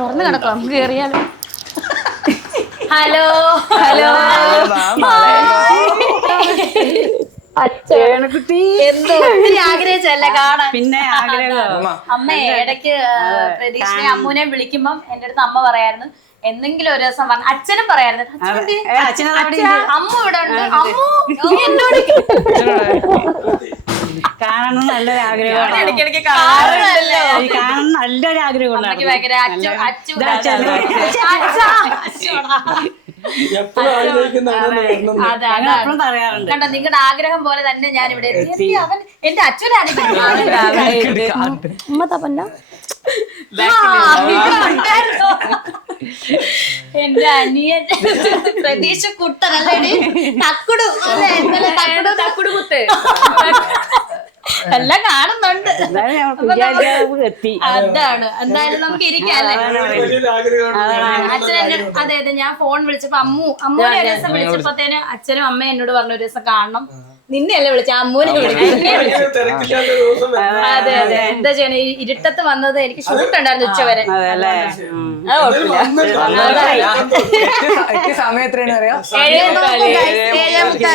തുറന്നു കിടക്കാം, നമുക്ക് കേറിയാലോ. ഹലോ അച്ഛനക്കുട്ടി എന്തോ ഒത്തിരി ആഗ്രഹിച്ചല്ലേ കാണാൻ. പിന്നെ ആഗ്രഹം. അമ്മേ ഇടയ്ക്ക് പ്രതീക്ഷനെ അമ്മൂനെ വിളിക്കുമ്പം എന്റെ അടുത്ത് അമ്മ പറയായിരുന്നു എന്തെങ്കിലും ഒരു ദിവസം പറഞ്ഞു. അച്ഛനും പറയായിരുന്നു അമ്മു ഇവിടെ ഉണ്ട്, അമ്മു എന്നോട് കാണണം നല്ലൊരു ആഗ്രഹമാണ്. ഇടയ്ക്കിടയ്ക്ക് കാണാറുണ്ടല്ലോ. കാണണം നല്ലൊരു ആഗ്രഹം അമ്മയ്ക്ക് ഭയങ്കര പറയാറുണ്ട്. കണ്ടോ, നിങ്ങളുടെ ആഗ്രഹം പോലെ തന്നെ ഞാൻ ഇവിടെ അവൻ എന്റെ അച്ഛനാണ്. എന്റെ അനിയൻ പ്രതീക്ഷ കുട്ടനല്ലേ, തക്കുടു അല്ലെ, തക്കുടു കുത്ത് എല്ലാം കാണുന്നുണ്ട്. അതാണ് എന്തായാലും നമുക്ക് ഇരിക്കാല്ലേ. അച്ഛൻ അതെ അതെ, ഞാൻ ഫോൺ വിളിച്ചപ്പോ അമ്മൂനെ ഒരു ദിവസം വിളിച്ചപ്പോത്തേന് അച്ഛനും അമ്മയും എന്നോട് പറഞ്ഞു ഒരു ദിവസം കാണണം. നിന്നെയല്ലേ വിളിച്ച, അമ്മൂനെ അതെ അതെ. എന്താ ചെയ്യണ, ഇരുട്ടത്ത് വന്നത് എനിക്ക് ഷൂട്ട് ഉണ്ടായിരുന്നു ഉച്ചവരെ. സമയം എത്രയാണ് അറിയാം? 7:30.